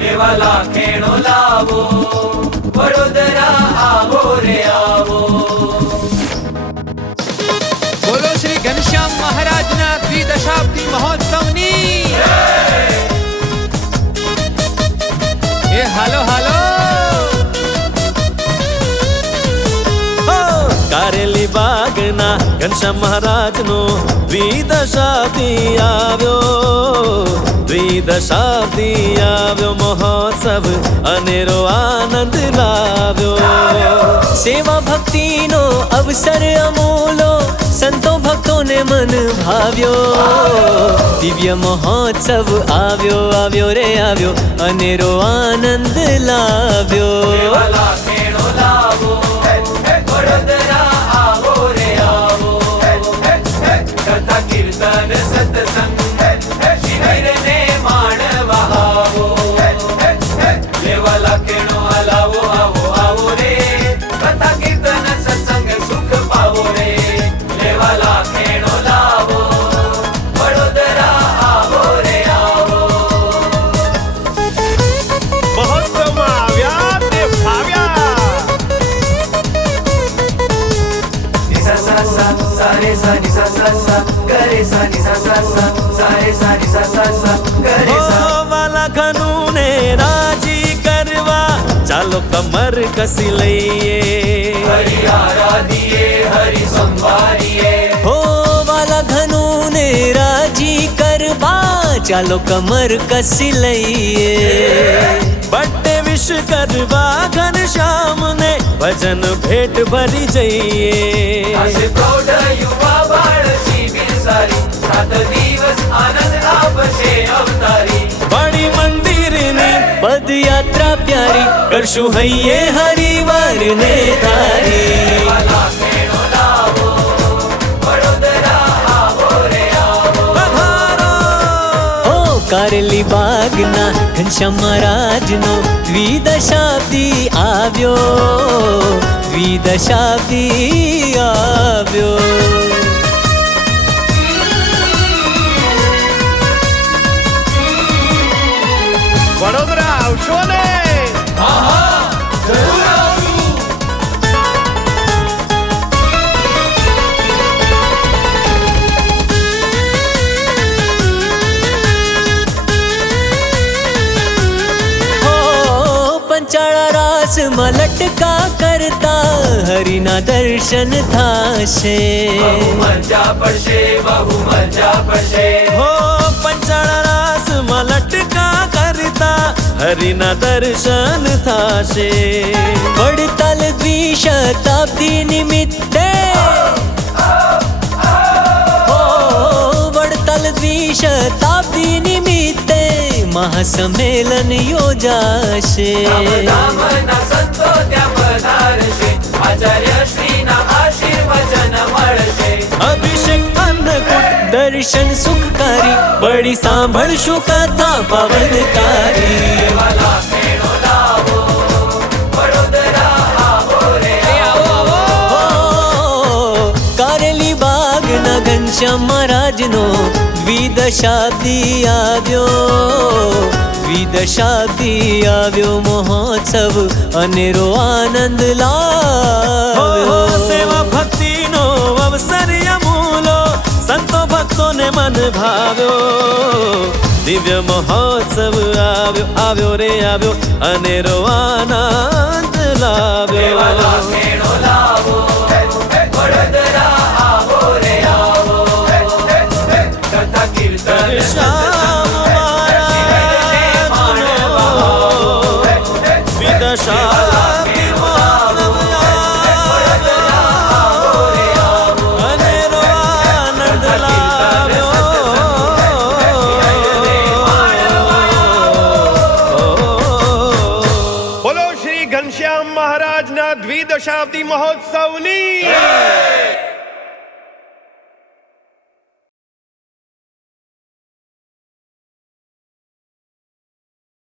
લેવાલા ખેણો લાવો, વડોદરા આવો રે આવો. બોલો શ્રી ઘનશ્યામ મહારાજના દ્વિદશાબ્દી મહોત્સવની એ હાલો હાલો. કારેલી બાગના ઘનશ્યામ મહારાજનો દ્વિદશાબ્દી આવ્યો, દ્વિદશાબ્દી આવ્યો મહોત્સવ અનેરો આનંદ લાવ્યો. સેવા ભક્તિનો અવસર અમૂલો, સંતો ભક્તોને મન ભાવ્યો. દિવ્ય મહોત્સવ આવ્યો આવ્યો રે આવ્યો, અનેરો આનંદ લાવ્યો. લેવાલા ખેણો લાવો, વડોદરા આવો રે આવો. કથા કીર્તન સત્સંગ શિબિરને માણવા આવો. લેવાલા ખેણો લાવો, આવો આવો રે. કથા કીર્તન સત્સંગ સુખ પાવો રે. લેવાલા ખેણો લાવો, વડોદરા આવો રે આવો. મહોત્સવમાં આવ્યા તે ફાવ્યા. Sa sa sa sa re sa ni sa sa sa ga re sa ni sa sa sa sa re sa ni sa sa sa ga re sa. વાલા ઘનુને રાજી કરવા ચાલો કમર કસી લઈએ. હરિ આરાધીએ, હરિ સંભાળીએ. હો વાલા ઘનુને રાજી કરવા ચાલો કમર કસી લઈએ. બર્થડે વિશ કરવા ઘનશ્યામને ભજન ભેટ ભરી જઈએ. આજે પ્રૌઢ યુવા બાળ શિબિર સારી, 7 દિવસ આનંદ આપશે અવતારી. વાણી મંદિરની પદયાત્રા પ્યારી, કરશું હૈયે હરિવાર ને તારી. લેવાલા ખેણો લાવો, વડોદરા આવો રે આવો. ઓ કારેલી બાગના ઘનશ્યામ મહારાજનો દ્વિદશાબ્દી આવ્યો, દ્વિદશાબ્દી આવ્યો. વડોદરા આવશો ને? જરૂર આવશું. હો પંચાળા રાસમાં લટકા કરતા હરિના દર્શન થાશે. બહુ મજા પડશે, બહુ મજા પડશે. હો પંચાળા રાસમાં લટકા કરતા હરિના દર્શન થાશે. વડતાલ દ્વિશતાબ્દી નિમિત્તે, હો વડતાલ દ્વિશતાબ્દી નિમિત્તે મહાસંમેલન યોજાશે. ધામના સંતો ત્યાં પધારશે, આચાર્ય શ્રીના આશીર્વચન મળશે. અભિષેક અન્નકૂટ દર્શન સુખકારી, બળી સાંભળશું કથા પવનકારી. લેવાલા ખેણો લાવો, વડોદરા આવો રે આવો. હો કારેલી બાગના ઘનશ્યામ મહારાજનો દ્વિદશાબ્દી આવ્યો, દ્વિદશાબ્દી આવ્યો મહોત્સવ અનેરો આનંદ લાવ્યો. સેવા ભક્તિનો અવસર અમૂલો, સંતો ભક્તોને મન ભાવ્યો. દિવ્ય મહોત્સવ આવ્યો આવ્યો રે આવ્યો, અનેરો આનંદ લાવ્યો. લેવાલા ખેણો લાવો, વડોદરા આવો રે આવો. કથા કીર્તન શ્યામ શિબિરને માણવા આવો. દ્વિદશાબ્દી મહોત્સવ આવ્યો, અનેરો આનંદ લાવ્યો. બોલો શ્રી ઘનશ્યામ મહારાજના દ્વિદશાબ્દી મહોત્સવની